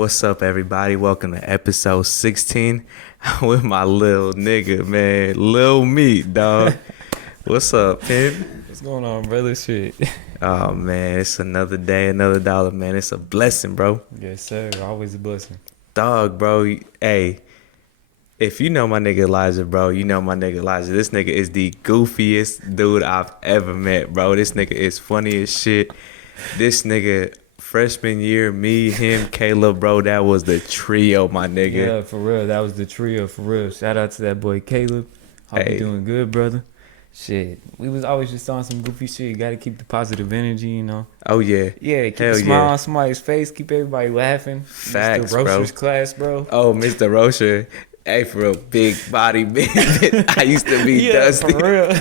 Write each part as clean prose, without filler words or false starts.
What's up, everybody? Welcome to episode 16 with my little nigga, man. Lil Meat, dog. What's up, pimp? What's going on, brother? Shit. Oh, man, it's another day, another dollar, man. It's a blessing, bro. Yes, sir. Always a blessing. Dog, bro. Hey, if you know my nigga Elijah, bro, you know my nigga Elijah. This nigga is the goofiest dude I've ever met, bro. This nigga is funny as shit. This nigga... Freshman year, me, him, Caleb, bro, that was the trio, my nigga. Yeah, for real. That was the trio, for real. Shout out to that boy, Caleb. Hope you doing good, brother. Shit. We was always just on some goofy shit. You got to keep the positive energy, you know. Oh, yeah. Yeah, keep a smile on somebody's face. Keep everybody laughing. Facts, Mr. bro. Rocher's class, bro. Oh, Mr. Rocher. Hey, for real, big body, man. I used to be dusty. For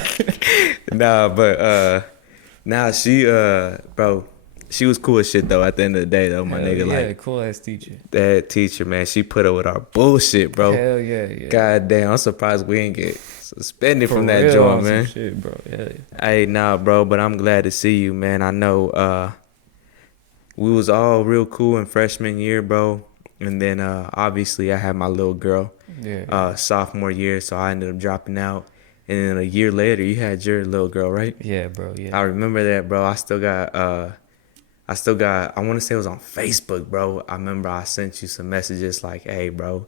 real. Nah, she, bro... She was cool as shit, though, at the end of the day, though, my nigga. Yeah, like, cool-ass teacher. That teacher, man, she put up with our bullshit, bro. Hell yeah. God damn, I'm surprised we didn't get suspended from that real, joint, man. Shit, bro. Yeah. Hey, nah, bro, but I'm glad to see you, man. I know we was all real cool in freshman year, bro. And then, obviously, I had my little girl sophomore year, so I ended up dropping out. And then a year later, you had your little girl, right? Yeah, bro, yeah. I remember that, bro. I still got, I want to say it was on Facebook, bro. I remember I sent you some messages like, hey, bro,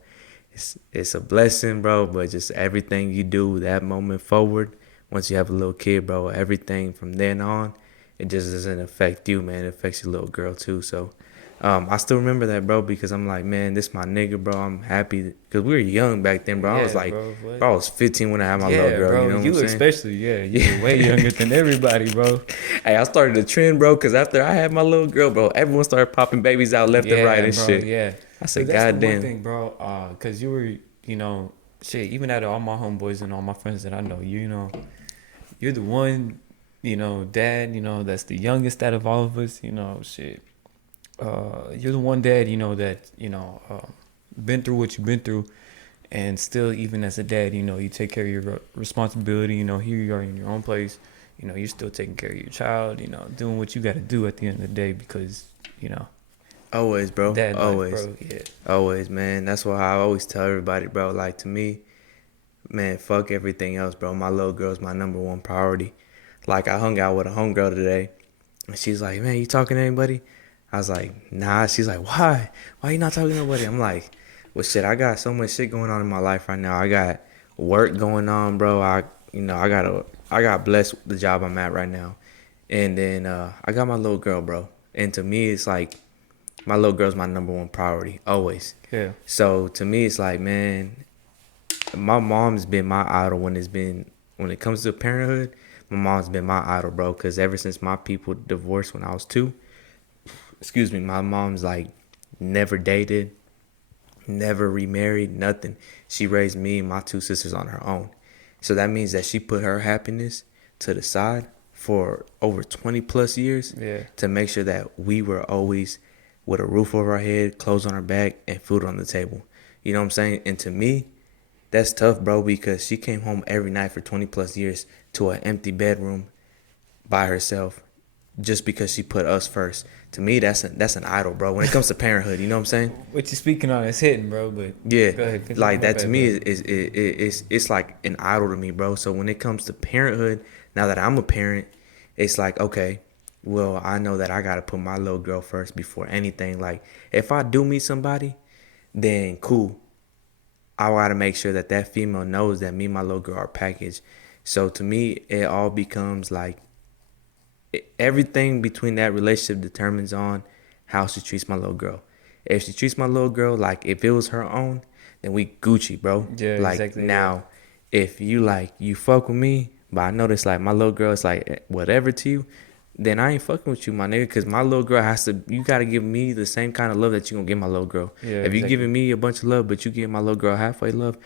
it's a blessing, bro, but just everything you do that moment forward, once you have a little kid, bro, everything from then on, it just doesn't affect you, man. It affects your little girl, too. So I still remember that, bro, because I'm like, man, this my nigga, bro. I'm happy because we were young back then, bro. I was like, bro, I was 15 when I had my little girl. Bro, you know what I'm saying? Especially, you were way younger than everybody, bro. Hey, I started a trend, bro, because after I had my little girl, bro, everyone started popping babies out left and right and bro, shit. Yeah, I said, that's goddamn. One thing, bro, because you were, shit, even out of all my homeboys and all my friends that I know, you're the one, dad, that's the youngest out of all of us, shit. You're the one dad, that, been through what you've been through, and still, even as a dad, you take care of your responsibility, here you are in your own place, you're still taking care of your child, doing what you got to do at the end of the day because, Always, bro. Dad always. Life, bro. Yeah. Always, man. That's why I always tell everybody, bro, like, to me, man, fuck everything else, bro. My little girl's my number one priority. Like, I hung out with a homegirl today, and she's like, man, you talking to anybody? I was like, nah. She's like, why? Why you not talking to nobody? I'm like, well, shit, I got so much shit going on in my life right now. I got work going on, bro. I got blessed with the job I'm at right now. And then I got my little girl, bro. And to me, it's like, my little girl's my number one priority, always. Yeah. So to me, it's like, man, my mom's been my idol when it comes to parenthood. My mom's been my idol, bro, because ever since my people divorced when I was 2, my mom's like never dated, never remarried, nothing. She raised me and my 2 sisters on her own. So that means that she put her happiness to the side for over 20 plus years to make sure that we were always with a roof over our head, clothes on our back, and food on the table. You know what I'm saying? And to me, that's tough, bro, because she came home every night for 20 plus years to an empty bedroom by herself just because she put us first. To me, that's an idol, bro. When it comes to parenthood, you know what I'm saying? What you speaking on is hitting, bro. But yeah, go ahead, like that to me it's like an idol to me, bro. So when it comes to parenthood, now that I'm a parent, it's like, okay, well, I know that I gotta put my little girl first before anything. Like, if I do meet somebody, then cool. I gotta make sure that female knows that me and my little girl are packaged. So to me, it all becomes like, everything between that relationship determines on how she treats my little girl. If she treats my little girl like if it was her own, then we Gucci, bro. Yeah, like, exactly. Now, if you fuck with me, but I notice like my little girl is like whatever to you, then I ain't fucking with you, my nigga, because my little girl you got to give me the same kind of love that you going to give my little girl. Yeah, if you giving me a bunch of love, but you give my little girl halfway love,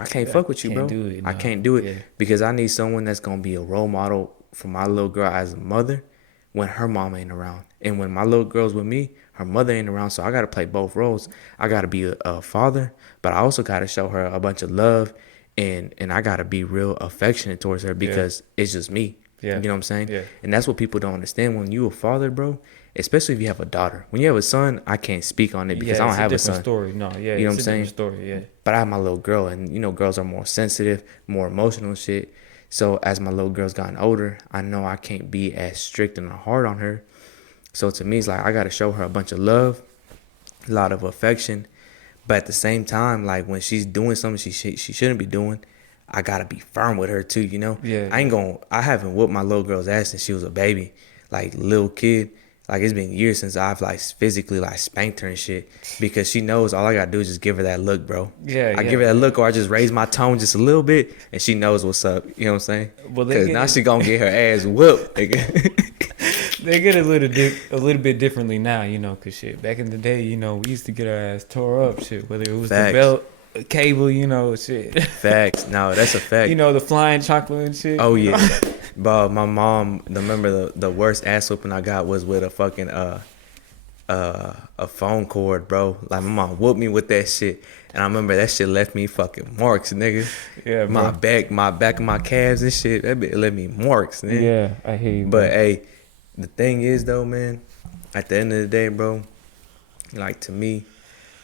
I can't fuck with you, bro. I can't do it because I need someone that's going to be a role model for my little girl as a mother when her mom ain't around. And when my little girl's with me, her mother ain't around, so I got to play both roles. I got to be a father, but I also got to show her a bunch of love, and I got to be real affectionate towards her because it's just me. Yeah. You know what I'm saying? Yeah. And that's what people don't understand. When you a father, bro, especially if you have a daughter. When you have a son, I can't speak on it because I Yeah, don't it's a have a different son. story. No, yeah, You know what I'm it's a saying? different story. Yeah, But I have my little girl, and you know, girls are more sensitive, more emotional and shit. So as my little girl's gotten older, I know I can't be as strict and hard on her. So to me, it's like I gotta show her a bunch of love, a lot of affection, but at the same time, like when she's doing something she shouldn't be doing, I gotta be firm with her too. You know, yeah, I ain't yeah. gonna. I haven't whooped my little girl's ass since she was a baby, like little kid. Like it's been years since I've like physically like spanked her and shit because she knows all I gotta do is just give her that look, bro. Yeah, I yeah, give her that yeah. look or I just raise my tone just a little bit and she knows what's up. You know what I'm saying? Well, they Cause get now it. she gonna get her ass whooped. Nigga. They get a little bit differently now, you know, cause shit. Back in the day, you know, we used to get our ass tore up, shit. Whether it was the Facts. belt, a cable, you know, shit. Facts. No, that's a You fact. know, the flying chocolate and shit. Oh You know. yeah. Bro, my mom, remember the worst ass whooping I got was with a fucking a phone cord, bro. Like my mom whooped me with that shit. And I remember that shit left me fucking marks, nigga. Yeah, My bro. back, my back of my calves and shit. That bit left me marks, man. Yeah, I hear you, But bro. hey, the thing is though, man, at the end of the day, bro, like to me,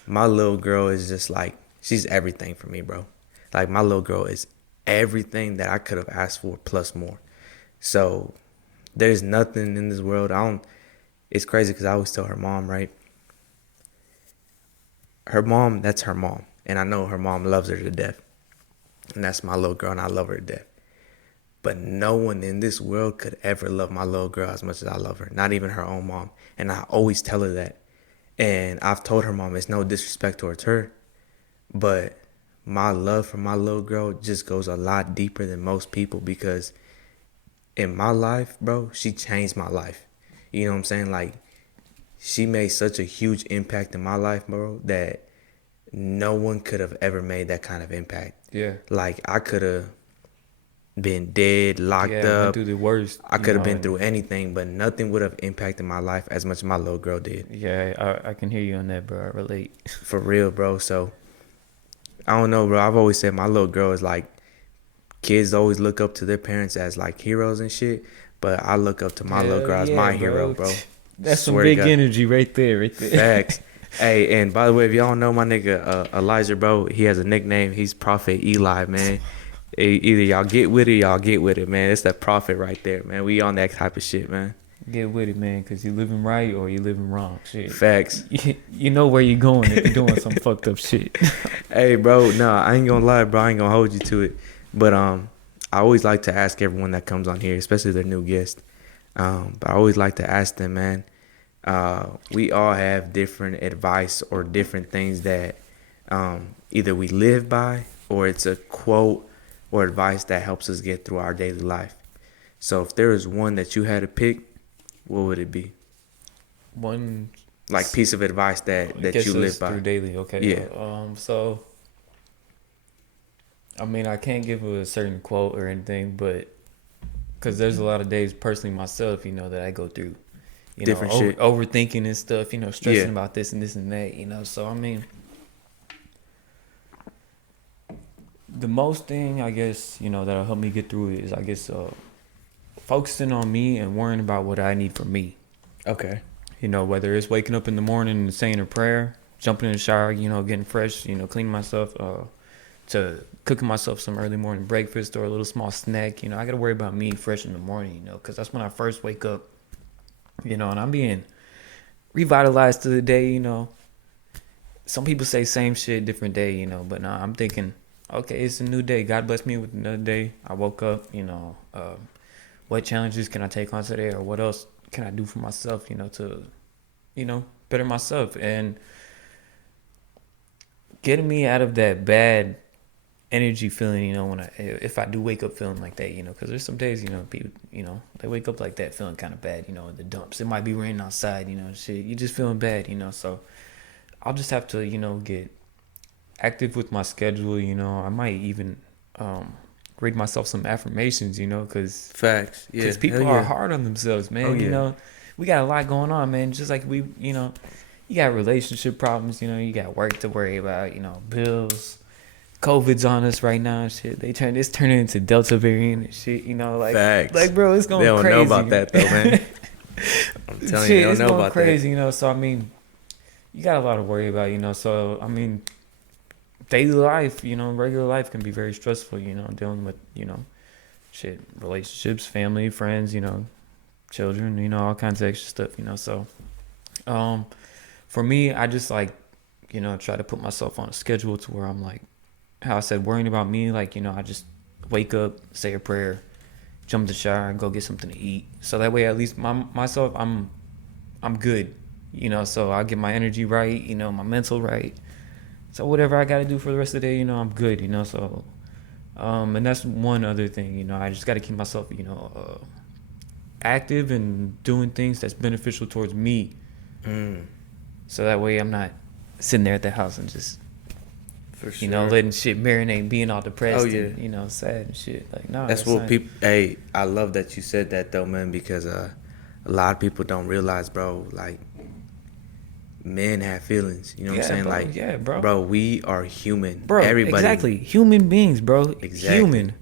my little girl is just like she's everything for me, bro. Like my little girl is everything that I could have asked for plus more. So there's nothing in this world. I don't. It's crazy because I always tell her mom, right? Her mom, that's her mom, and I know her mom loves her to death, and that's my little girl, and I love her to death. But no one in this world could ever love my little girl as much as I love her. Not even her own mom. And I always tell her that. And I've told her mom it's no disrespect towards her, but my love for my little girl just goes a lot deeper than most people because in my life, bro, she changed my life. You know what I'm saying? Like, she made such a huge impact in my life, bro, that no one could have ever made that kind of impact. Yeah. Like, I could have been dead, locked Yeah, went up. through the worst, I you could have know, been and through anything, but nothing would have impacted my life as much as my little girl did. yeah, I can hear you on that, bro. I relate. For real, bro. So, I don't know, bro. I've always said my little girl is like, kids always look up to their parents as like heroes and shit, but I look up to my little Hell girl as yeah, my hero, bro. bro. That's some Swear to big God. energy right there, right there. Facts. Hey, and by the way, if y'all don't know my nigga Elijah, bro, he has a nickname. He's Prophet Eli, man. Either y'all get with it, y'all get with it, man. It's that prophet right there, man. We on that type of shit, man. Get with it, man, because you living right or you living wrong. Shit. Facts. You know where you're going if you're doing some fucked up shit. Hey, bro, no, I ain't gonna lie, bro. I ain't gonna hold you to it. But I always like to ask everyone that comes on here, especially their new guest. But I always like to ask them, man. We all have different advice or different things that either we live by or it's a quote or advice that helps us get through our daily life. So if there was one that you had to pick, what would it be? One Like piece of advice that gets you us live by. through daily, okay? Yeah. So I mean, I can't give a certain quote or anything, but because there's a lot of days personally myself, you know, that I go through, you Different know, shit. overthinking and stuff, you know, stressing Yeah. about this and that, you know. So I mean, the most thing I guess, you know, that'll help me get through it is I guess focusing on me and worrying about what I need from me. Okay. You know, whether it's waking up in the morning and saying a prayer, jumping in the shower, you know, getting fresh, you know, cleaning myself, to cooking myself some early morning breakfast or a little small snack. You know, I got to worry about me fresh in the morning, you know, because that's when I first wake up, you know, and I'm being revitalized to the day, you know. Some people say same shit, different day, you know, but nah, I'm thinking, okay, it's a new day. God bless me with another day. I woke up, you know, what challenges can I take on today or what else can I do for myself, you know, to, you know, better myself and getting me out of that bad energy feeling, you know, when if I do wake up feeling like that, you know, because there's some days, you know, people, you know, they wake up like that feeling kind of bad, you know, in the dumps. It might be raining outside, you know, shit. You just feeling bad, you know, so I'll just have to, you know, get active with my schedule, you know. I might even read myself some affirmations, you know, because Facts. Yeah. people are hard on themselves, man. Oh, yeah. You know, we got a lot going on, man. Just like we, you know, you got relationship problems, you know, you got work to worry about, you know, bills. COVID's on us right now and shit. It's turning into Delta variant and shit, you know, like Facts. like bro, it's going They don't crazy. know about that though, man. I'm telling you, they shit, don't it's know going about that. crazy, you know. So I mean, you got a lot to worry about, you know. So I mean, daily life, you know, regular life can be very stressful, you know, dealing with, you know, shit, relationships, family, friends, you know, children, you know, all kinds of extra stuff, you know. So, um, for me, I just like, you know, try to put myself on a schedule to where I'm like, how I said, worrying about me, like, you know, I just wake up, say a prayer, jump in the shower, and go get something to eat. So that way, at least myself, I'm good, you know. So I get my energy right, you know, my mental right. So whatever I got to do for the rest of the day, you know, I'm good, you know. So, and that's one other thing, you know, I just got to keep myself, you know, active and doing things that's beneficial towards me. Mm, So that way I'm not sitting there at the house and just, for you know, sure. letting shit marinate, being all Oh depressed yeah. and, you know, sad and shit. Like, nah, That's that's what not. people. Hey, I love that you said that though, man, because a lot of people don't realize, bro. Like, men have feelings. You know what I'm Yeah, saying? bro. Like, Yeah, bro. bro, we are human. Bro, Everybody. exactly. Human beings, bro. Exactly. Human.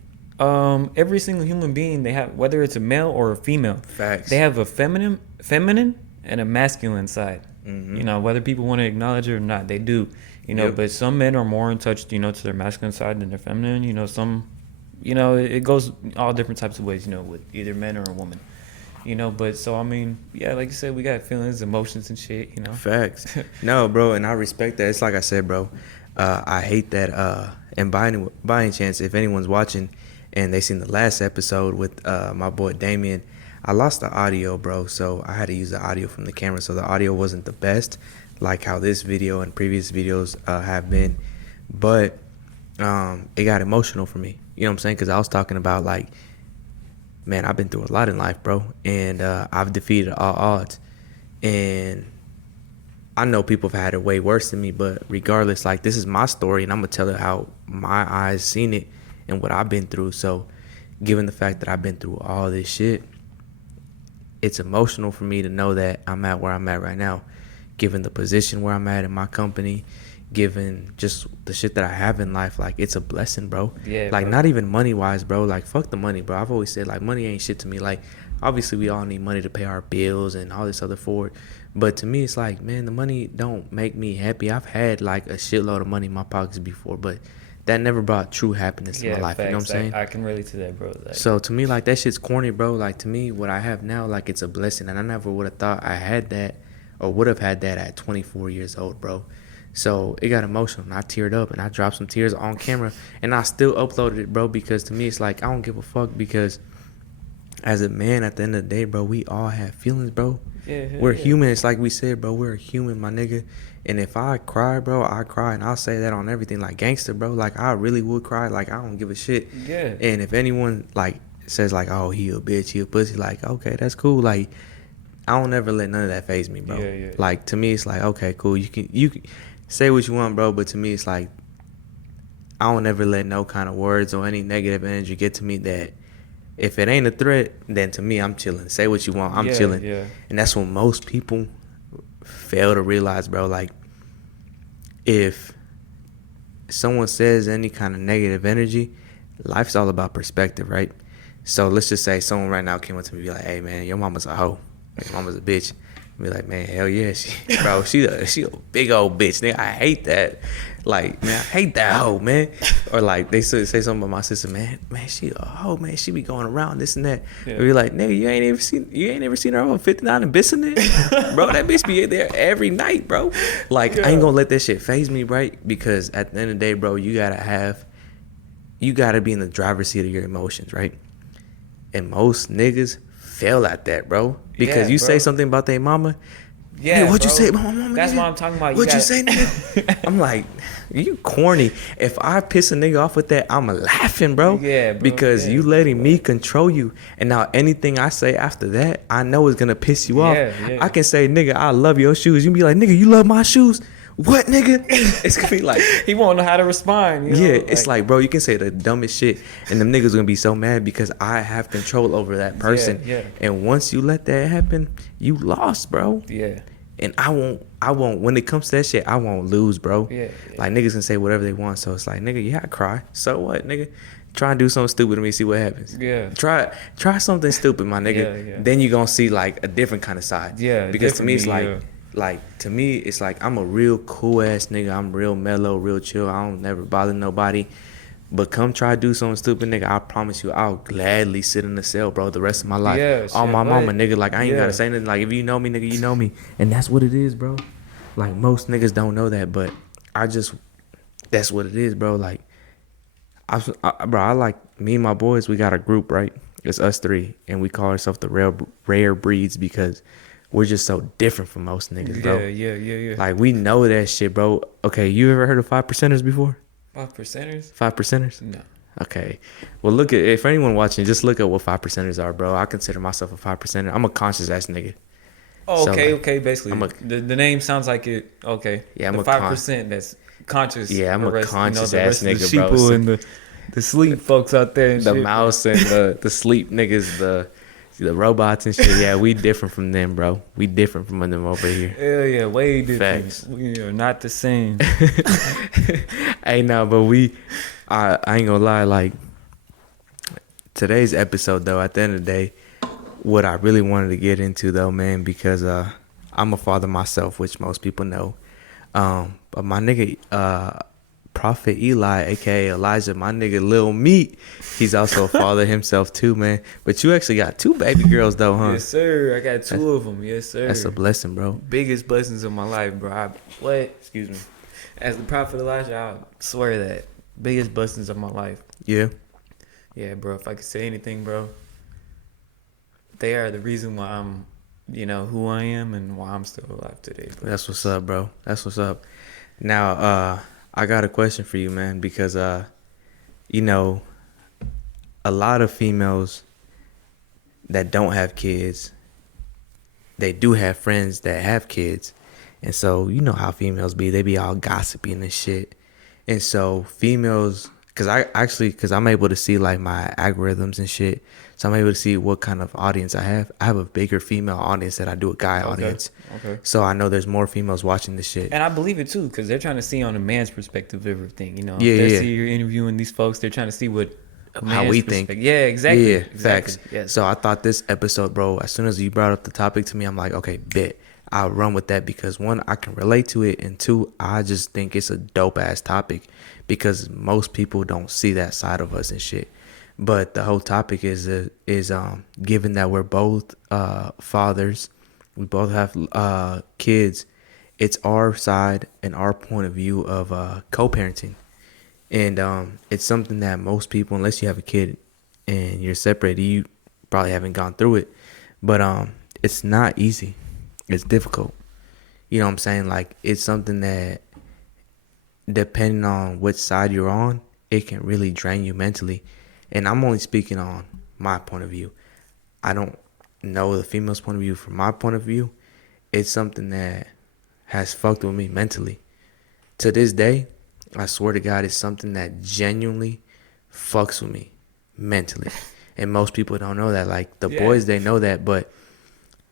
Every single human being, they have, whether it's a male or a female, they Facts. have a feminine and a masculine side. Mm-hmm. You know, whether people want to acknowledge it or not, they do. You know, Yep. but some men are more in touch, you know, to their masculine side than their feminine. You know, some, you know, it goes all different types of ways, you know, with either men or a woman. You know, but so I mean, yeah, like you said, we got feelings, emotions, and shit. You know. Facts. No, bro, and I respect that. It's like I said, bro. I hate that. And by any chance, if anyone's watching and they seen the last episode with my boy Damien, I lost the audio, bro. So I had to use the audio from the camera. So the audio wasn't the best, like how this video and previous videos have been. But it got emotional for me. You know what I'm saying? Because I was talking about like, man, I've been through a lot in life, bro, and I've defeated all odds. And I know people have had it way worse than me, but regardless, like this is my story, and I'm gonna tell it how my eyes seen it and what I've been through. So, given the fact that I've been through all this shit, it's emotional for me to know that I'm at where I'm at right now, given the position where I'm at in my company, given just the shit that I have in life. Like it's a blessing, bro. Yeah, Like bro. not even money wise, bro. Like fuck the money, bro. I've always said like money ain't shit to me. Like obviously we all need money to pay our bills and all this other for it. But to me it's like, man, the money don't make me happy. I've had like a shitload of money in my pockets before, but that never brought true happiness in my Yeah, life. You know what I'm facts. saying? I can relate to that, bro. Like, So to me, like that shit's corny, bro. Like to me, what I have now, like it's a blessing, and I never would have thought I had that, or would have had that at 24 years old, bro. So it got emotional, and I teared up, and I dropped some tears on camera, and I still uploaded it, bro, because to me it's like I don't give a fuck because as a man, at the end of the day, bro, we all have feelings, bro. yeah, We're yeah. human. It's like we said, bro. We're human, my nigga. And if I cry, bro, I cry, and I'll say that on everything, like gangster, bro. Like I really would cry. Like I don't give a shit. Yeah. And if anyone like says like, oh, he a bitch, he a pussy, like okay, that's cool. Like I don't ever let none of that faze me, bro. Yeah, yeah. Like to me, it's like okay, cool. You can say what you want, bro. But to me, it's like I don't ever let no kind of words or any negative energy get to me that if it ain't a threat, then to me, I'm chilling. Say what you want, I'm Yeah, chilling. yeah. And that's what most people fail to realize, bro. Like, if someone says any kind of negative energy, life's all about perspective, right? So let's just say someone right now came up to me and be like, hey, man, your mama's a hoe. Your mama's a bitch. I'd be like, man, hell yeah. She a big old bitch. Nigga, I hate that. Like, man, I hate that hoe, man. Or like they say something about my sister, man, she a hoe, man. She be going around this and that. Yeah. And be like, nigga, you ain't ever seen her on 59 and Bissonnette? Bro, that bitch be there every night, bro. Like, I ain't gonna let that shit faze me, right? Because at the end of the day, bro, you gotta be in the driver's seat of your emotions, right? And most niggas fail at that, bro. Because Yeah, you bro. say something about their mama. Yeah, Hey, what you bro. say about my mama? That's nigga? what I'm talking about. What you say, nigga? I'm like, you corny. If I piss a nigga off with that, I'm laughing, bro. Yeah, bro. Because Yeah. you letting me control you. And now anything I say after that, I know is gonna piss you off. Yeah. I can say, nigga, I love your shoes. You be like, nigga, you love my shoes? What, nigga? It's gonna be like, He won't know how to respond. You know? yeah, it's like, bro, you can say the dumbest shit, and them niggas gonna be so mad because I have control over that person. Yeah. And once you let that happen, you lost, bro. Yeah. And I won't. When it comes to that shit, I won't lose, bro. Yeah. Like niggas can say whatever they want, so it's like, nigga, yeah, I cry. So what, nigga? try and do something stupid to me, see what happens. Yeah. Try something stupid, my nigga. Yeah, yeah. Then you gonna see like a different kind of side. Yeah, Because to me it's differently, like to me it's like I'm a real cool ass nigga. I'm real mellow, real chill. I don't never bother nobody. But come try to do something stupid, nigga. I promise you, I'll gladly sit in the cell, bro, the rest of my life. Yeah, On shit, my mama, what? nigga. Like I ain't Yeah. gotta say nothing. Like if you know me, nigga, you know me, and that's what it is, bro. Like most niggas don't know that, but that's what it is, bro. Like bro, I like me and my boys. We got a group, right? It's us three, and we call ourselves the rare breeds because we're just so different from most niggas, bro. Yeah. Like we know that shit, bro. Okay, you ever heard of 5%ers before? 5%ers? 5%ers? No. Okay. Well, look at if anyone watching, just look at what 5%ers are, bro. I consider myself a 5%er. I'm a conscious ass nigga. Oh, So, okay, like, okay. Basically, I'm a the name sounds like it. Okay. Yeah, I'm the a 5% that's conscious. Yeah, I'm the a rest, conscious the ass rest of the nigga, bro. sheeple So- and the sleep folks out there and the shit. mouse and the sleep niggas, the robots and shit. Yeah, we different from them, bro. We different from them over here. Hell yeah, way different. Facts. We are not the same. Hey, no, but I ain't gonna lie. Like today's episode, though, at the end of the day, what I really wanted to get into, though, man, because I'm a father myself, which most people know. But my nigga, Prophet Eli, aka Elijah, my nigga Lil Meat, he's also a father himself too, man. But you actually got 2 baby girls, though, huh? Yes, sir. I got 2 of them. Yes, sir. That's a blessing, bro. Biggest blessings of my life, bro. What? Excuse me. As the prophet Elijah, I swear that biggest blessings of my life. Yeah. Yeah, bro. If I could say anything, bro, they are the reason why I'm, who I am and why I'm still alive today, bro. That's what's up, bro. That's what's up. Now, I got a question for you, man, because a lot of females that don't have kids, they do have friends that have kids. And so, you know how females be. They be all gossiping and shit. And so females, because I'm able to see like my algorithms and shit. So I'm able to see what kind of audience I have. I have a bigger female audience than I do a guy audience. Okay. So I know there's more females watching this shit. And I believe it too, because they're trying to see on a man's perspective of everything. Yeah, they yeah. see you're interviewing these folks, they're trying to see what a How man's we think. perspective- Yeah, exactly. Yeah, exactly. facts. Yes. So I thought this episode, bro, as soon as you brought up the topic to me, I'm like, okay, bet. I'll run with that because 1, I can relate to it, and 2, I just think it's a dope ass topic because most people don't see that side of us and shit. But the whole topic is given that we're both fathers, we both have kids. It's our side and our point of view of co-parenting, and it's something that most people, unless you have a kid and you're separated, you probably haven't gone through it. But it's not easy. It's difficult. You know what I'm saying? Like, it's something that, depending on which side you're on, it can really drain you mentally. And I'm only speaking on my point of view. I don't know the female's point of view. From my point of view, it's something that has fucked with me mentally. To this day, I swear to God, it's something that genuinely fucks with me mentally. And most people don't know that. Like, the boys, they know that, but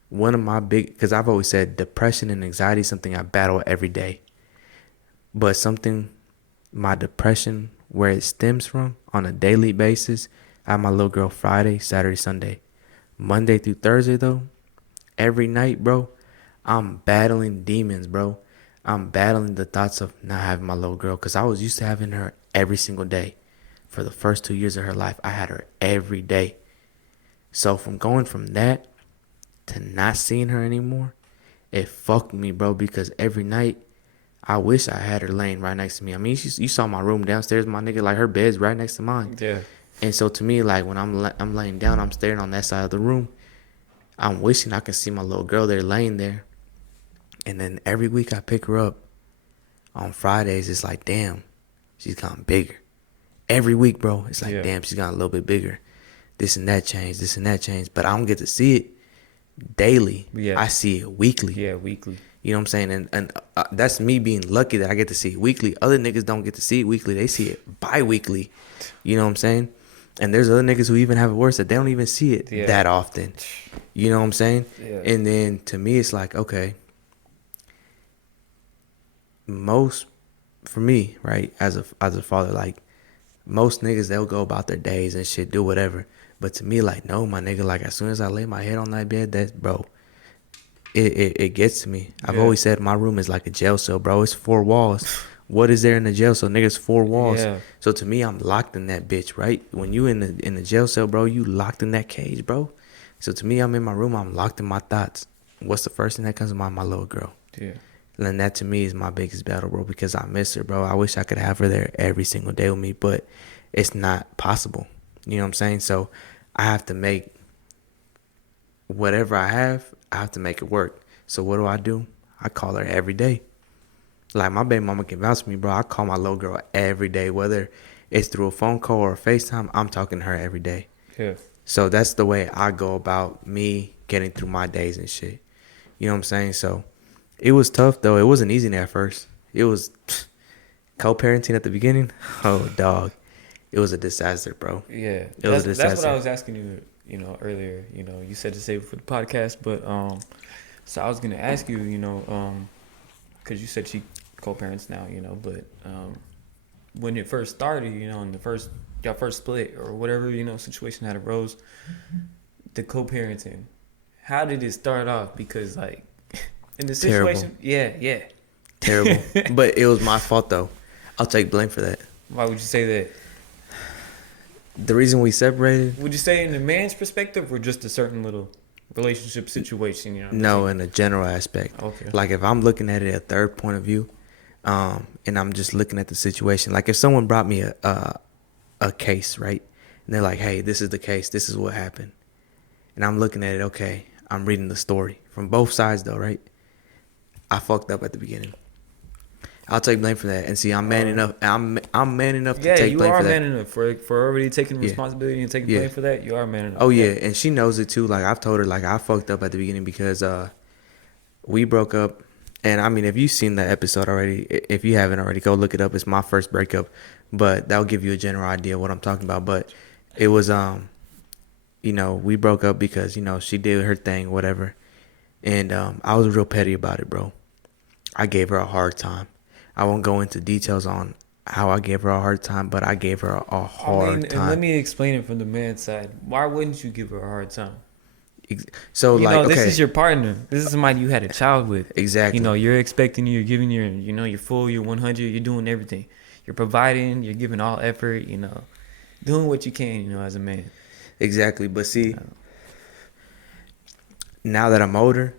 one of my because I've always said depression and anxiety is something I battle every day. But my depression, where it stems from on a daily basis, I have my little girl Friday, Saturday, Sunday. Monday through Thursday, though, every night, bro, I'm battling demons, bro. I'm battling the thoughts of not having my little girl because I was used to having her every single day. For the first 2 years of her life, I had her every day. So from going from that to not seeing her anymore, it fucked me, bro, because every night I wish I had her laying right next to me. I mean, you saw my room downstairs, my nigga, like her bed's right next to mine. Yeah. And so to me, like when I'm laying down, I'm staring on that side of the room. I'm wishing I could see my little girl there laying there. And then every week I pick her up on Fridays, it's like, damn, she's gotten bigger. Every week, bro, it's like, damn, she's gotten a little bit bigger. This and that changed. But I don't get to see it daily. Yeah. I see it weekly. Yeah, weekly. You know what I'm saying? And that's me being lucky that I get to see it weekly. Other niggas don't get to see it weekly. They see it bi-weekly. You know what I'm saying? And there's other niggas who even have it worse that they don't even see it that often. You know what I'm saying? Yeah. And then to me, it's like, okay, for me, right, as a father, like, most niggas, they'll go about their days and shit, do whatever. But to me, like, no, my nigga, like, as soon as I lay my head on that bed, that's, bro, it gets to me. I've Yeah. always said my room is like a jail cell, bro. It's four walls. What is there in the jail cell? Niggas, four walls. Yeah. So to me, I'm locked in that bitch, right? When you in the jail cell, bro, you locked in that cage, bro. So to me, I'm in my room, I'm locked in my thoughts. What's the first thing that comes to mind? My little girl. Yeah. And that to me is my biggest battle, bro, because I miss her, bro. I wish I could have her there every single day with me, but it's not possible. You know what I'm saying? So I have to make whatever I have to make it work. So what do? I call her every day. Like, my baby mama can vouch for me, bro. I call my little girl every day, whether it's through a phone call or a FaceTime. I'm talking to her every day. Yeah. So that's the way I go about me getting through my days and shit. You know what I'm saying? So it was tough, though. It wasn't easy at first. It was co-parenting at the beginning. Oh, dog. It was a disaster, bro. Yeah. It was a disaster. That's what I was asking you, earlier. You said to save it for the podcast, but so I was gonna ask you, because you said she co-parents now, but when it first started, in y'all first split or whatever, situation had arose, the co-parenting, how did it start off? Because like in the situation, yeah, terrible. But it was my fault, though. I'll take blame for that. Why would you say that? The reason we separated? Would you say in the man's perspective or just a certain little relationship situation? No, in a general aspect. Okay. Like, if I'm looking at it a third point of view, and I'm just looking at the situation. Like, if someone brought me a case, right? And they're like, hey, this is the case. This is what happened. And I'm looking at it, okay. I'm reading the story. From both sides, though, right? I fucked up at the beginning. I'll take blame for that. And see, I'm man enough. I'm man enough to take blame for that. Yeah, you are man enough for already taking responsibility and taking blame for that. You are man enough. Oh yeah, and she knows it too. Like, I've told her, like, I fucked up at the beginning because we broke up. And I mean, if you've seen that episode already, if you haven't already, go look it up. It's my first breakup, but that'll give you a general idea of what I'm talking about. But it was we broke up because she did her thing, whatever, and I was real petty about it, bro. I gave her a hard time. I won't go into details on how I gave her a hard time, but I gave her a hard time. And let me explain it from the man's side. Why wouldn't you give her a hard time? So, this is your partner. This is somebody you had a child with. Exactly. You're expecting, you're giving you're full, you're 100, you're doing everything. You're providing, you're giving all effort, doing what you can, as a man. Exactly. But see, now that I'm older,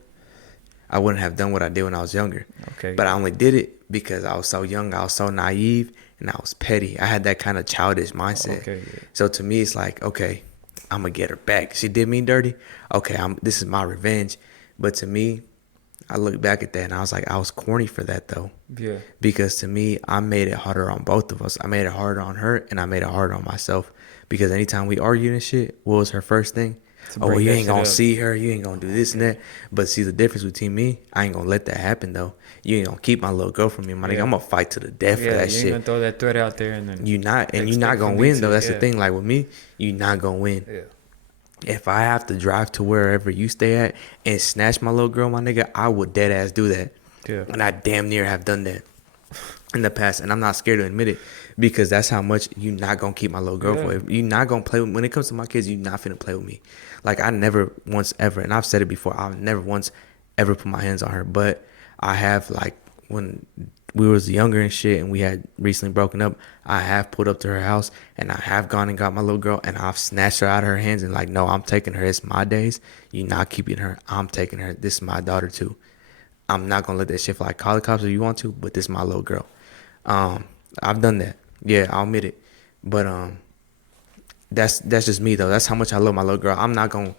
I wouldn't have done what I did when I was younger. Okay. But I only did it because I was so young, I was so naive, and I was petty. I had that kind of childish mindset. Okay. Yeah. So to me, it's like, okay, I'm gonna get her back. She did me dirty. Okay, this is my revenge. But to me, I look back at that and I was like, I was corny for that, though. Yeah. Because to me, I made it harder on both of us. I made it harder on her and I made it harder on myself. Because anytime we argued and shit, what was her first thing? Oh, well, you ain't gonna see her. You ain't gonna do this and that. But see, the difference between me, I ain't gonna let that happen, though. You ain't gonna keep my little girl from me, my nigga. I'm gonna fight to the death for that shit. You ain't gonna throw that threat out there and then you're not gonna win, though. That's the thing. Like, with me, you're not gonna win. Yeah. If I have to drive to wherever you stay at and snatch my little girl, my nigga, I would dead ass do that. Yeah. And I damn near have done that in the past, and I'm not scared to admit it because that's how much you not gonna keep my little girl for. You not gonna play with, when it comes to my kids, you not finna play with me. Like, I never once ever, and I've said it before, I've never once ever put my hands on her, but I have, like, when we was younger and shit and we had recently broken up, I have pulled up to her house and I have gone and got my little girl and I've snatched her out of her hands and like, no, I'm taking her. It's my days. You're not keeping her. I'm taking her. This is my daughter too. I'm not gonna let that shit fly. Call the cops if you want to, but this is my little girl. I've done that. Yeah, I'll admit it. But that's just me though. That's how much I love my little girl. I'm not gonna.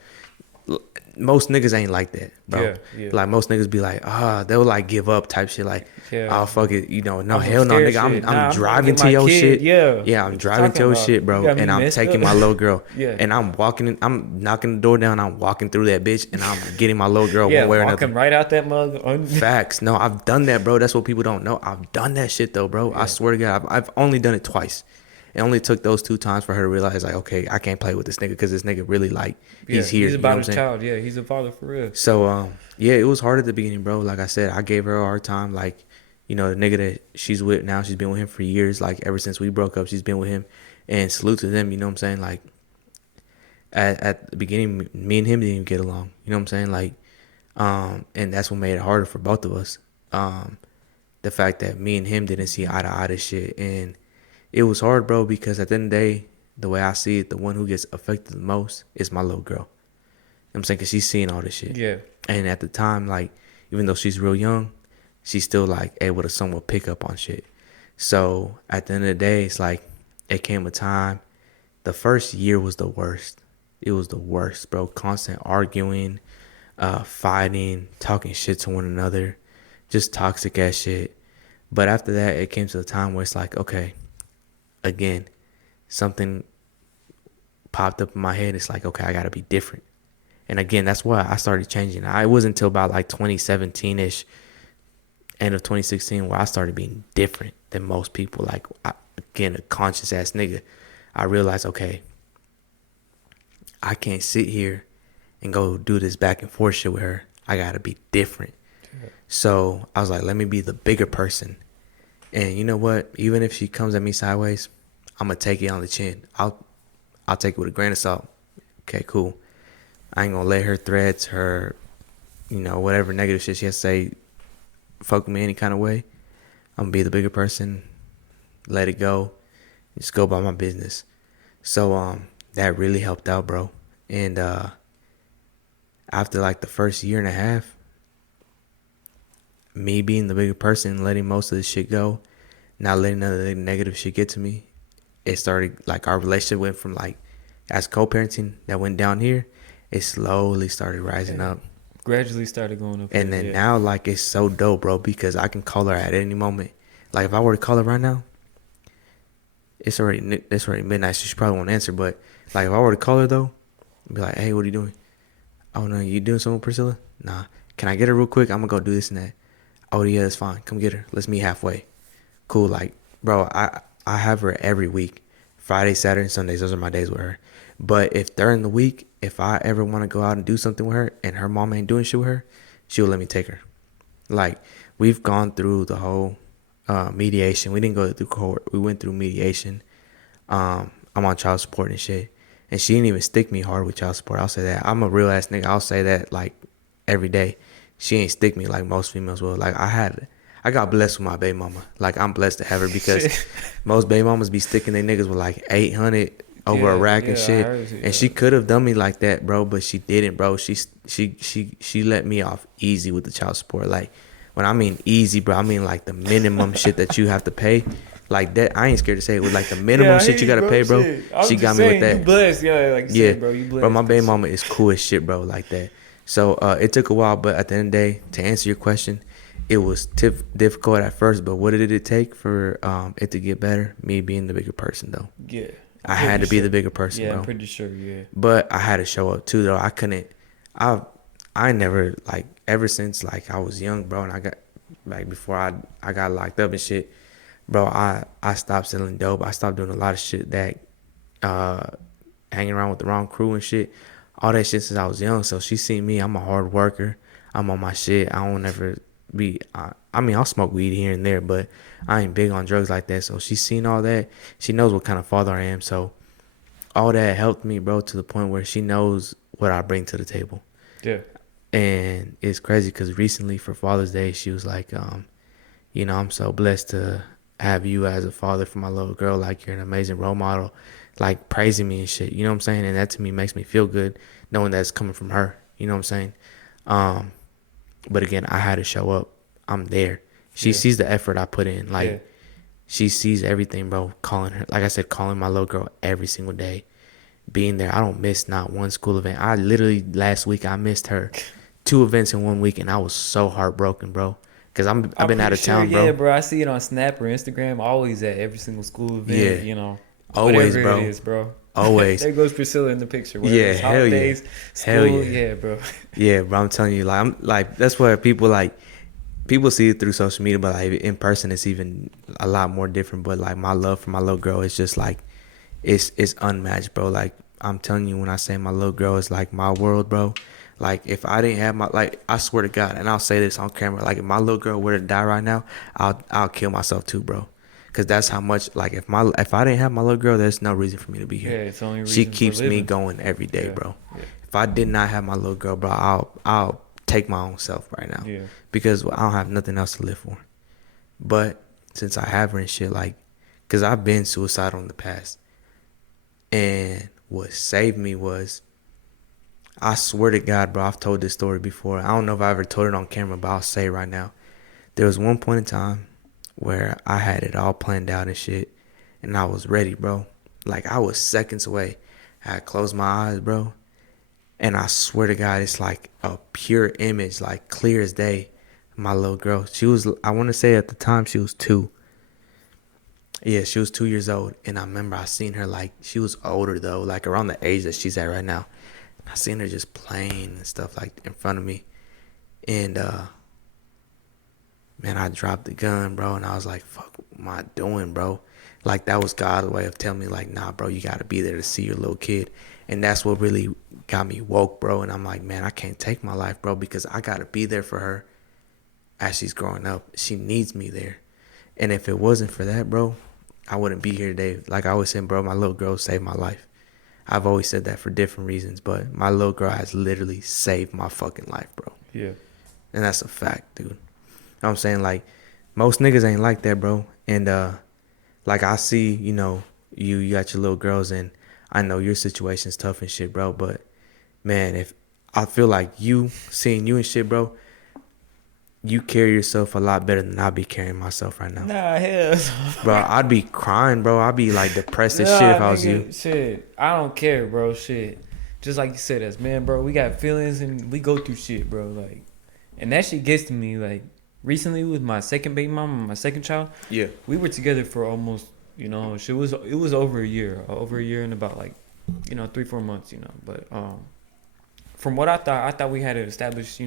Most niggas ain't like that, bro. Yeah. Like, most niggas be like, they'll like give up type shit. Like, oh, fuck it, no, hell no, nigga. I'm driving to your shit. Yeah, I'm driving to your shit, bro. And I'm taking my little girl. And I'm walking. I'm knocking the door down. I'm walking through that bitch, and I'm getting my little girl one way or another. Walking right out that mug. Facts. No, I've done that, bro. That's what people don't know. I've done that shit though, bro. I swear to God, I've only done it twice. It only took those 2 times for her to realize, like, okay, I can't play with this nigga because this nigga really, like, he's here. He's about his child. Yeah, he's a father for real. So, it was hard at the beginning, bro. Like I said, I gave her a hard time. Like, the nigga that she's with now, she's been with him for years. Like, ever since we broke up, she's been with him. And salute to them, you know what I'm saying? Like at the beginning, me and him didn't even get along. You know what I'm saying? Like, and that's what made it harder for both of us. Um, the fact that me and him didn't see eye to eye to shit, and it was hard, bro. Because at the end of the day, the way I see it, the one who gets affected the most is my little girl. You know what I'm saying? Cause she's seeing all this shit, Yeah. and at the time, like, even though she's real young, she's still like able to somewhat pick up on shit. So at the end of the day, it's like it came a time. The first year was the worst. It was the worst, bro. Constant arguing, fighting, talking shit to one another, just toxic ass shit. But after that, it came to the time where it's like, okay, again, something popped up in my head. It's like, okay, I gotta be different. And again, that's why I started changing. It wasn't until about like 2017 ish, end of 2016, where I started being different than most people. Like, again, a conscious ass nigga. I realized, okay, I can't sit here and go do this back and forth shit with her. I gotta be different. Yeah. So I was like, let me be the bigger person. And you know what? Even if she comes at me sideways, I'm gonna take it on the chin. I'll take it with a grain of salt. Okay, cool. I ain't gonna let her threats, her, whatever negative shit she has to say, fuck with me any kind of way. I'm gonna be the bigger person. Let it go. Just go about my business. So that really helped out, bro. And after like the first year and a half, me being the bigger person, letting most of the shit go, not letting none of the negative shit get to me, it started, like, our relationship went from, like, as co-parenting that went down here, it slowly started rising up. Gradually started going up. And then now, like, it's so dope, bro, because I can call her at any moment. Like, if I were to call her right now, it's already midnight, so she probably won't answer. But, like, if I were to call her, though, I'd be like, hey, what are you doing? Oh, no, you doing something with Priscilla? Nah. Can I get her real quick? I'm going to go do this and that. Oh, yeah, that's fine. Come get her. Let's meet halfway. Cool. Like, bro, I have her every week. Friday, Saturday, and Sundays. Those are my days with her. But if during the week, if I ever want to go out and do something with her and her mom ain't doing shit with her, she'll let me take her. Like, we've gone through the whole mediation. We didn't go through court. We went through mediation. I'm on child support and shit. And she didn't even stick me hard with child support. I'll say that. I'm a real ass nigga. I'll say that, like, every day. She ain't stick me like most females will. Like, I got blessed with my baby mama. Like, I'm blessed to have her because most baby mamas be sticking their niggas with like 800 over a rack and shit. And she could have done me like that, bro, but she didn't, bro. She let me off easy with the child support. Like, when I mean easy, bro, I mean like the minimum shit that you have to pay. Like that, I ain't scared to say it. With like the minimum shit you gotta pay, bro. She got me with that. You blessed, like you said, bro. You blessed. Bro, my baby mama is cool as shit, bro, like that. So it took a while, but at the end of the day, to answer your question, it was difficult at first. But what did it take for it to get better? Me being the bigger person, though. Yeah, I had to be the bigger person, bro. Yeah, I'm pretty sure. Yeah, but I had to show up too, though. I couldn't. I never, like, ever since like I was young, bro, and I got, like, before I got locked up and shit, bro. I stopped selling dope. I stopped doing a lot of shit that hanging around with the wrong crew and shit. All that shit since I was young. So she seen me. I'm a hard worker. I'm on my shit. I don't ever be. I mean, I'll smoke weed here and there, but I ain't big on drugs like that. So she's seen all that. She knows what kind of father I am. So all that helped me, bro, to the point where she knows what I bring to the table. Yeah. And it's crazy because recently for Father's Day, she was like, I'm so blessed to have you as a father for my little girl. Like, you're an amazing role model. Like, praising me and shit, you know what I'm saying? And that to me makes me feel good knowing that's coming from her, you know what I'm saying? But again, I had to show up. I'm there. She sees the effort I put in. Like, she sees everything, bro. Calling her, like I said, calling my little girl every single day. Being there. I don't miss not one school event. I literally, last week, I missed her 2 events in 1 week, and I was so heartbroken, bro. Because I've been out of town, bro. Yeah, bro. I see it on Snap or Instagram. Always at every single school event, Always, whatever bro. It is, bro. Always. There goes Priscilla in the picture. Yeah, hell yeah. School, hell yeah. Bro. Yeah, bro. I'm telling you, like, I'm like, that's where people see it through social media, but like in person, it's even a lot more different. But like my love for my little girl is just like, it's unmatched, bro. Like, I'm telling you, when I say my little girl is like my world, bro. Like, if I didn't have like, I swear to God, and I'll say this on camera, like, if my little girl were to die right now, I'll kill myself too, bro. Cause that's how much, like, if I didn't have my little girl, there's no reason for me to be Yeah, here. it's the only She reason for keeps me living. going every day, Yeah, bro. yeah, If I did not have my little girl, bro, I'll take my own self right now, yeah, because I don't have nothing else to live for. But since I have her and shit, like, cause I've been suicidal in the past, and what saved me was, I swear to God, bro, I've told this story before. I don't know if I ever told it on camera, but I'll say it right now. There was one point in time where I had it all planned out and shit, and I was ready, bro. Like, I was seconds away. I had closed my eyes, bro, and I swear to God, it's like a pure image, like clear as day. My little girl, she was, I want to say at the time she was 2. Yeah, she was 2 years old, and I remember I seen her, like, she was older though, like around the age that she's at right now. I seen her just playing and stuff like in front of me, and man, I dropped the gun, bro, and I was like, fuck, what am I doing, bro? Like, that was God's way of telling me, like, nah, bro, you gotta be there to see your little kid. And that's what really got me woke, bro. And I'm like, man, I can't take my life, bro, because I gotta be there for her as she's growing up. She needs me there. And if it wasn't for that, bro, I wouldn't be here today. Like I always said, bro, my little girl saved my life. I've always said that for different reasons, but my little girl has literally saved my fucking life, bro. yeah. And that's a fact, dude. You know what I'm saying? Like, most niggas ain't like that, bro. And like, I see, you got your little girls, and I know your situation's tough and shit, bro. But man, if I feel like seeing you and shit, bro, you carry yourself a lot better than I be carrying myself right now. Nah, hell. Bro, I'd be crying, bro. I'd be like depressed as shit Nah, if I was you. nigga, shit. I don't care, bro. Shit. Just like you said, as man, bro, we got feelings and we go through shit, bro. Like, and that shit gets to me. Like, recently with my second baby mama, my second child, Yeah. we were together for almost, it was over a year and about like, 3-4 months, But from what I thought we had an established,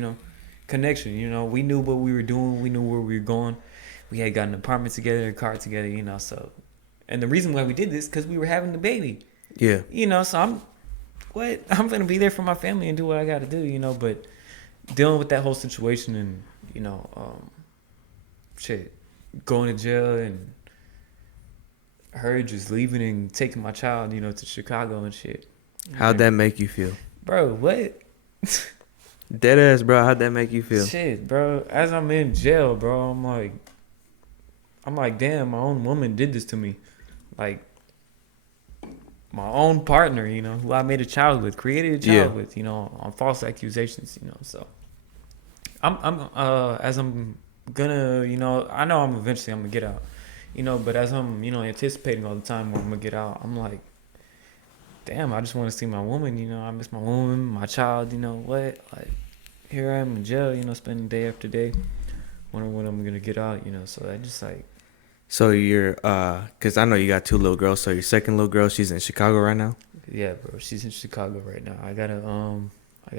connection. We knew what we were doing, we knew where we were going. We had got an apartment together, a car together, So, and the reason why we did this because we were having the baby, Yeah. So I'm gonna be there for my family and do what I got to do, But dealing with that whole situation and shit, going to jail and her just leaving and taking my child, to Chicago and shit. How'd that make you feel? Bro, what? Dead ass, bro. How'd that make you feel? Shit, bro. As I'm in jail, bro, I'm like, damn, my own woman did this to me. Like, my own partner, who I made a child with, created a child with, on false accusations, So as I'm gonna, I know I'm gonna get out, but as I'm, anticipating all the time when I'm gonna get out, I'm like, damn, I just want to see my woman, I miss my woman, my child, what? Like, here I am in jail, spending day after day, wondering when I'm gonna get out, So I just like. So you're, cause I know you got 2 little girls. So your second little girl, she's in Chicago right now. Yeah, bro, she's in Chicago right now. I got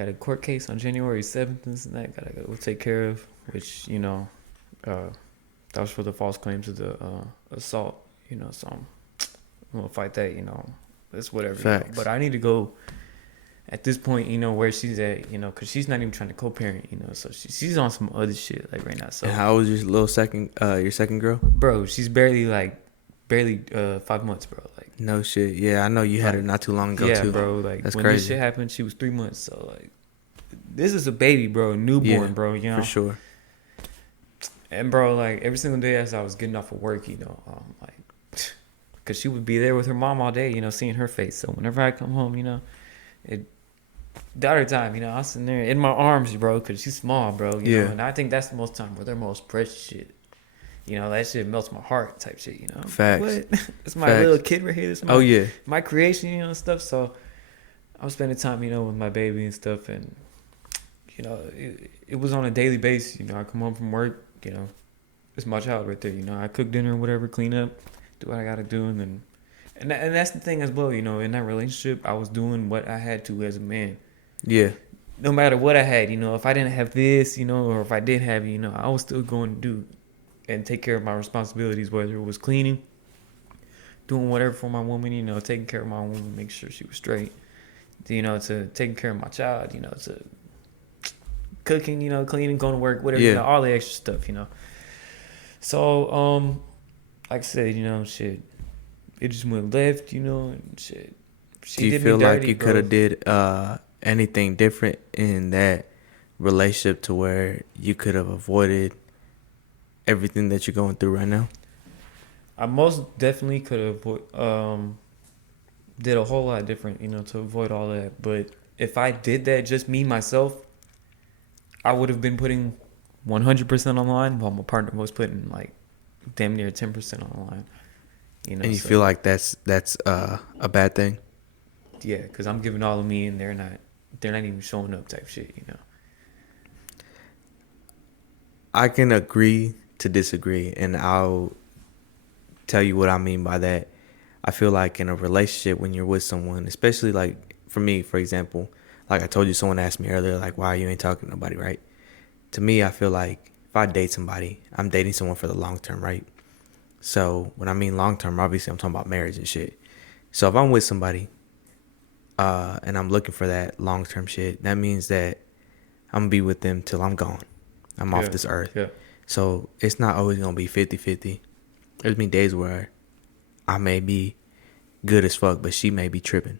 a court case on January 7th and that gotta go take care of, which that was for the false claims of the assault, So I'm gonna fight that, It's whatever. Facts. But I need to go. At this point, where she's at, because she's not even trying to co-parent, so she's on some other shit like right now. So And how old is your second girl? bro, she's barely 5 months, bro. Like, No shit. Yeah, I know you had her not too long ago yeah, too. bro. Like, that's when crazy. this shit happened, she was 3 months. So like, this is a baby, bro, newborn, Yeah, bro. for sure. And bro, like every single day as I was getting off of work, like, cause she would be there with her mom all day, seeing her face. So whenever I come home, the other time, I was sitting there in my arms, bro, because she's small, bro. You know? And I think that's the most time where they're most precious shit. That shit melts my heart type shit, Facts. What? It's my little kid right here. This yeah. My creation, and stuff. So I was spending time, with my baby and stuff. And, it was on a daily basis. I come home from work, it's my child right there. I cook dinner, whatever, clean up, do what I got to do. And that's the thing as well, in that relationship, I was doing what I had to as a man. Yeah. No matter what I had, if I didn't have this, or if I did have it, I was still going to do and take care of my responsibilities, whether it was cleaning, doing whatever for my woman, taking care of my woman, make sure she was straight, to taking care of my child, to cooking, cleaning, going to work, whatever, all the extra stuff, So, like I said, shit, it just went left, and shit. Do She you did me feel like dirty, you could bro. have did anything different in that relationship to where you could have avoided everything that you're going through right now? I most definitely could have did a whole lot different, to avoid all that. But if I did that, just me myself, I would have been putting 100% on the line, while my partner was putting like damn near 10% on the line. And you So feel like that's a bad thing? yeah, because I'm giving all of me, and they're not even showing up, type shit. I can agree to disagree, and I'll tell you what I mean by that. I feel like in a relationship, when you're with someone, especially like for me, for example, like I told you, someone asked me earlier, like, why you ain't talking to nobody, right? To me, I feel like if I date somebody, I'm dating someone for the long term, right? So when I mean long term, obviously I'm talking about marriage and shit. So if I'm with somebody, and I'm looking for that long term shit, that means that I'm gonna be with them till I'm gone. I'm off Yeah, this earth. yeah, So it's not always gonna be 50-50. There's been days where I may be good as fuck, but she may be tripping.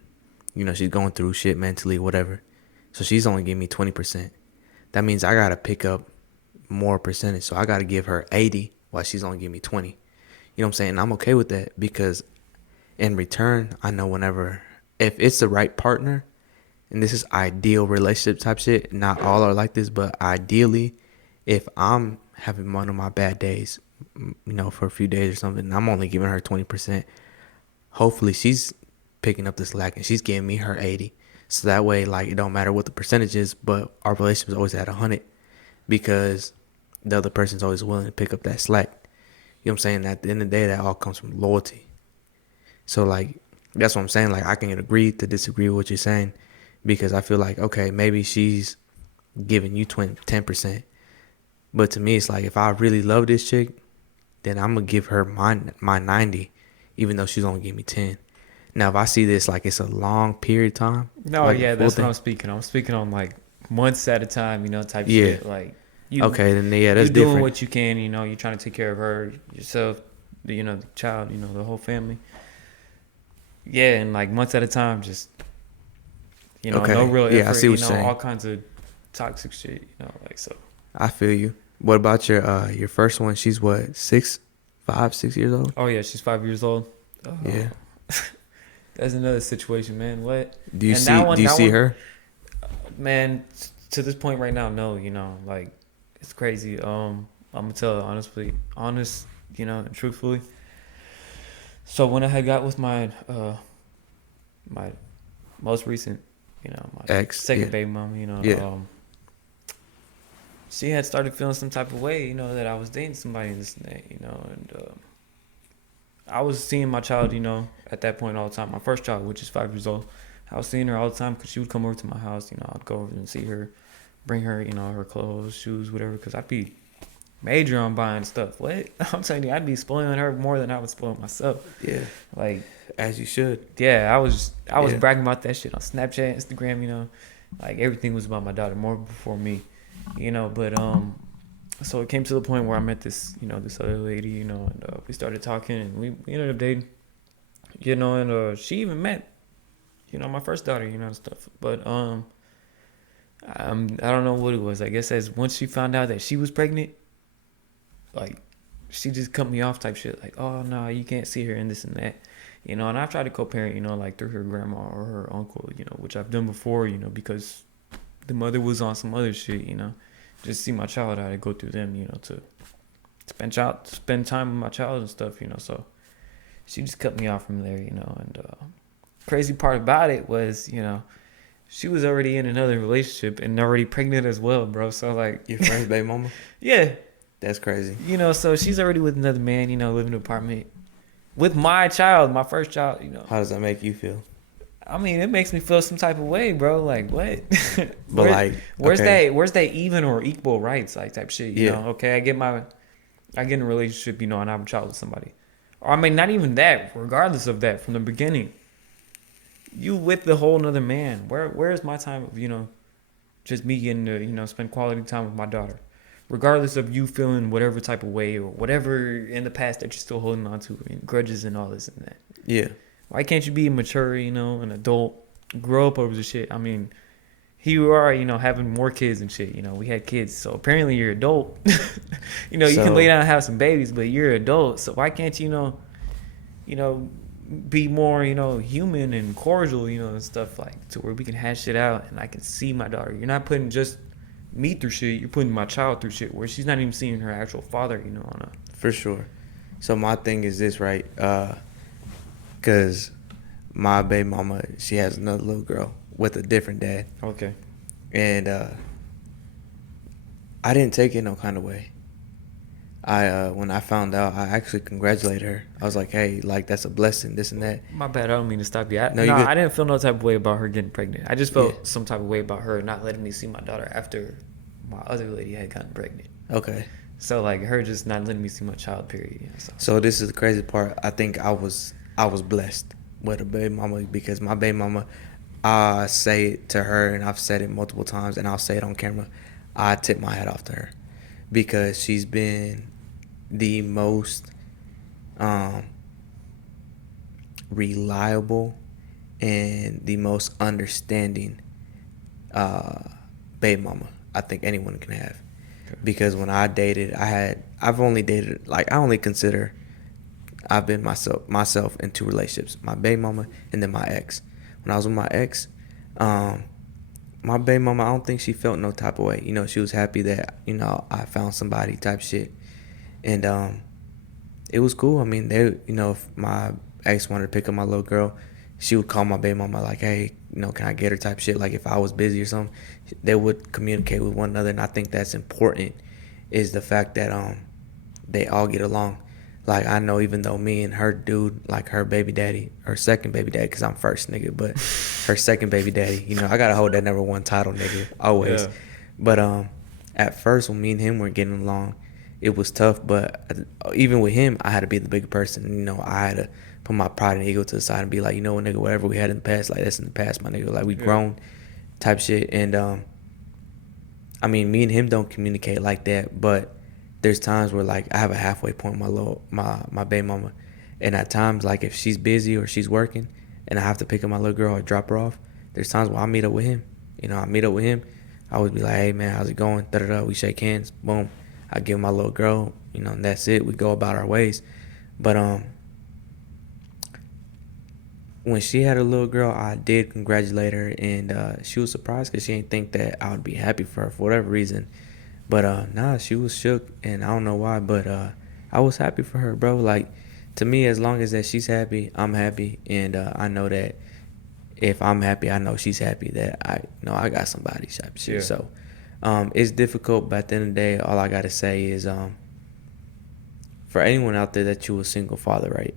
She's going through shit mentally, whatever. So she's only giving me 20%. That means I gotta pick up more percentage. So I gotta give her 80 while she's only giving me 20. You know what I'm saying? I'm okay with that because in return, I know whenever, if it's the right partner, and this is ideal relationship type shit, not all are like this, but ideally, if I'm having one of my bad days, for a few days or something, and I'm only giving her 20%, hopefully she's picking up the slack and she's giving me her 80. So that way, like, it don't matter what the percentage is, but our relationship is always at 100 because the other person's always willing to pick up that slack. You know what I'm saying? At the end of the day, that all comes from loyalty. So, like, that's what I'm saying. Like, I can agree to disagree with what you're saying because I feel like, okay, maybe she's giving you 10%. But to me, it's like, if I really love this chick, then I'm going to give her my 90, even though she's only giving me 10. Now, if I see this, like, it's a long period of time, no, like a yeah, full that's what thing. I'm speaking. I'm speaking on like months at a time, type Yeah. shit. Like you, Okay, then, yeah, you that's doing different. what you can. You're trying to take care of her, yourself, the child, the whole family. Yeah, and like months at a time, just no Okay. real Yeah, I effort. see what you're All saying. kinds of toxic shit. Like so. I feel you. What about your first one? She's what, 6 years old? Oh yeah, she's 5 years old. Yeah. That's another situation, man. What? Do you And see do you that see one, her? man. To this point right now, no. Like it's crazy. I'm gonna tell her honest, and truthfully. So when I had got with my most recent, my Ex, second yeah. baby mama, Yeah. she had started feeling some type of way, that I was dating somebody and this and that, and I was seeing my child, at that point all the time. My first child, which is 5 years old, I was seeing her all the time because she would come over to my house. I'd go over and see her, bring her, her clothes, shoes, whatever, because I'd be major on buying stuff. What? I'm telling you, I'd be spoiling her more than I would spoil myself. Yeah. Like, As you should. yeah, I was Yeah. bragging about that shit on Snapchat, Instagram, like everything was about my daughter more before me, but so it came to the point where I met this, this other lady, and we started talking and we ended up dating, and she even met, my first daughter, and stuff. But I don't know what it was. I guess as once she found out that she was pregnant, like she just cut me off type shit. Like, oh no, you can't see her and this and that, And I tried to co-parent, like through her grandma or her uncle, which I've done before, because the mother was on some other shit, just see my child, I had to go through them, to spend time with my child and stuff, So she just cut me off from there, And crazy part about it was, she was already in another relationship and already pregnant as well, bro. So like, Your first baby mama? yeah, That's crazy. So she's already with another man, living in an apartment with my child, my first child, How does that make you feel? I mean, it makes me feel some type of way, bro. Like, what? But like, where's okay. that even or equal rights, like type shit? You Yeah. know? Okay, I get in a relationship, and I have a child with somebody, or I mean, not even that. Regardless of that, from the beginning, you with the whole nother man. Where's my time of just me getting to spend quality time with my daughter? regardless of you feeling whatever type of way or whatever in the past that you're still holding on to, and grudges and all this and that. Yeah. Why can't you be mature, an adult, grow up over the shit? I mean, here you are, having more kids and shit. We had kids, so apparently you're adult. You can lay down and have some babies, but you're an adult, so why can't be more, human and cordial, and stuff like to where we can hash shit out and I can see my daughter. You're not putting just me through shit. You're putting my child through shit where she's not even seeing her actual father, on a. For sure. So my thing is this, right? Because my baby mama, she has another little girl with a different dad. Okay. And I didn't take it no kind of way. When I found out, I actually congratulated her. I was like, hey, like, that's a blessing, this and that. My bad, I don't mean to stop you. I good. didn't feel no type of way about her getting pregnant. I just felt some type of way about her not letting me see my daughter after my other lady had gotten pregnant. Okay. So, like, her just not letting me see my child, period. So this is the crazy part. I think I was blessed with a baby mama because my baby mama, I say it to her, and I've said it multiple times, and I'll say it on camera. I tip my hat off to her because she's been the most reliable and the most understanding baby mama I think anyone can have. Okay. Because when I dated, I've only dated, like, I only consider I've been myself in two relationships, my baby mama and then my ex. When I was with my ex, my baby mama, I don't think she felt no type of way. She was happy that, I found somebody type shit. And it was cool. I mean, if my ex wanted to pick up my little girl, she would call my baby mama like, hey, can I get her type shit? Like, if I was busy or something, they would communicate with one another. And I think that's important, is the fact that they all get along. Like, I know even though me and her dude, like her baby daddy, her second baby daddy, because I'm first, nigga, but her second baby daddy, I got to hold that number one title, nigga, always. Yeah. But at first, when me and him were getting along, it was tough. But even with him, I had to be the bigger person. I had to put my pride and ego to the side and be like, nigga, whatever we had in the past, like, that's in the past, my nigga. Like, we grown type shit. And, I mean, me and him don't communicate like that, but there's times where, like, I have a halfway point with my baby mama. And at times, like, if she's busy or she's working and I have to pick up my little girl or drop her off, there's times where I meet up with him. I meet up with him. I always be like, hey, man, how's it going? Da-da-da. We shake hands. Boom. I give my little girl, and that's it. We go about our ways. But when she had a little girl, I did congratulate her, and she was surprised because she didn't think that I would be happy for her for whatever reason. But nah, she was shook, and I don't know why, but I was happy for her, bro. Like, to me, as long as that she's happy, I'm happy, and I know that if I'm happy, I know she's happy that I got somebody type shit. Yeah. So it's difficult, but at the end of the day, all I gotta say is for anyone out there that you a single father, right?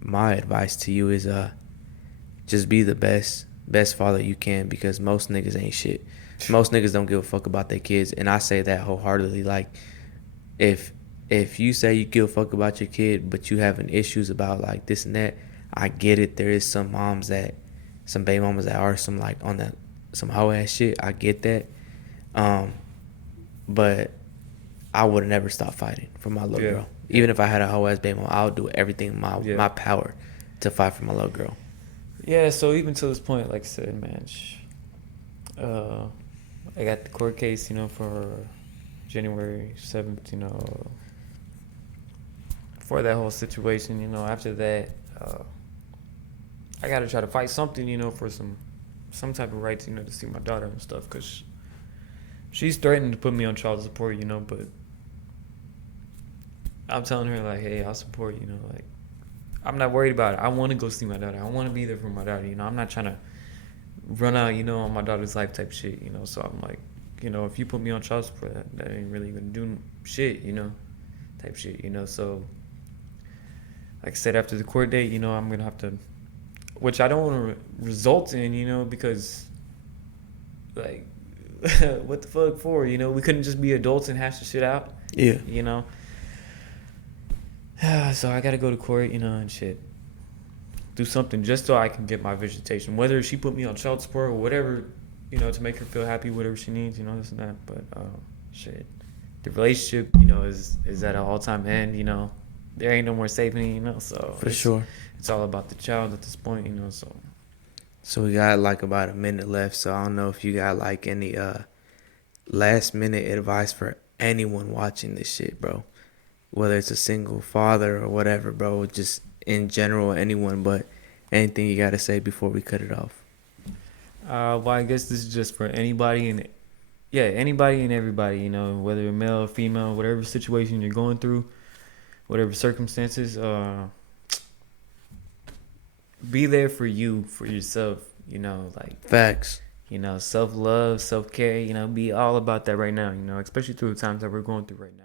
My advice to you is just be the best father you can, because most niggas ain't shit. Most niggas don't give a fuck about their kids, and I say that wholeheartedly. Like, if you say you give a fuck about your kid, but you having issues about, like, this and that, I get it. There is some baby mamas that are some, like, on that some hoe ass shit. I get that. But I would have never stopped fighting for my little girl. Even if I had a hoe ass baby mama, I would do everything in my power to fight for my little girl. Yeah, so even to this point, like I said, man, I got the court case, for January 7th, for that whole situation, after that, I got to try to fight something, for some type of rights, to see my daughter and stuff, because she's threatening to put me on child support, but I'm telling her, like, hey, I'll support, like, I'm not worried about it. I want to go see my daughter. I want to be there for my daughter, I'm not trying to run out, on my daughter's life type shit, so I'm like, if you put me on child support, that ain't really gonna do shit, type shit, so like I said, after the court date, I'm gonna have to, which I don't want to result in, because, like, what the fuck for, we couldn't just be adults and hash the shit out. Yeah. So I gotta go to court, and shit. Do something just so I can get my visitation. Whether she put me on child support or whatever, to make her feel happy, whatever she needs, this and that. But shit. the relationship, you know, is at an all time end. You know, there ain't no more saving. You know, so For sure. it's all about the child at this point. You know, so So we got like about a minute left. So I don't know if you got like any last minute advice for anyone watching this shit, bro. Whether it's a single father or whatever, bro. Just in general, anyone. But anything you gotta say before we cut it off. well, I guess this is just for anybody and yeah, anybody and everybody. You know, whether male or female, whatever situation you're going through, whatever circumstances, be there for you, for yourself. You know, like Facts. you know, self love, self care. You know, be all about that right now. You know, especially through the times that we're going through right now.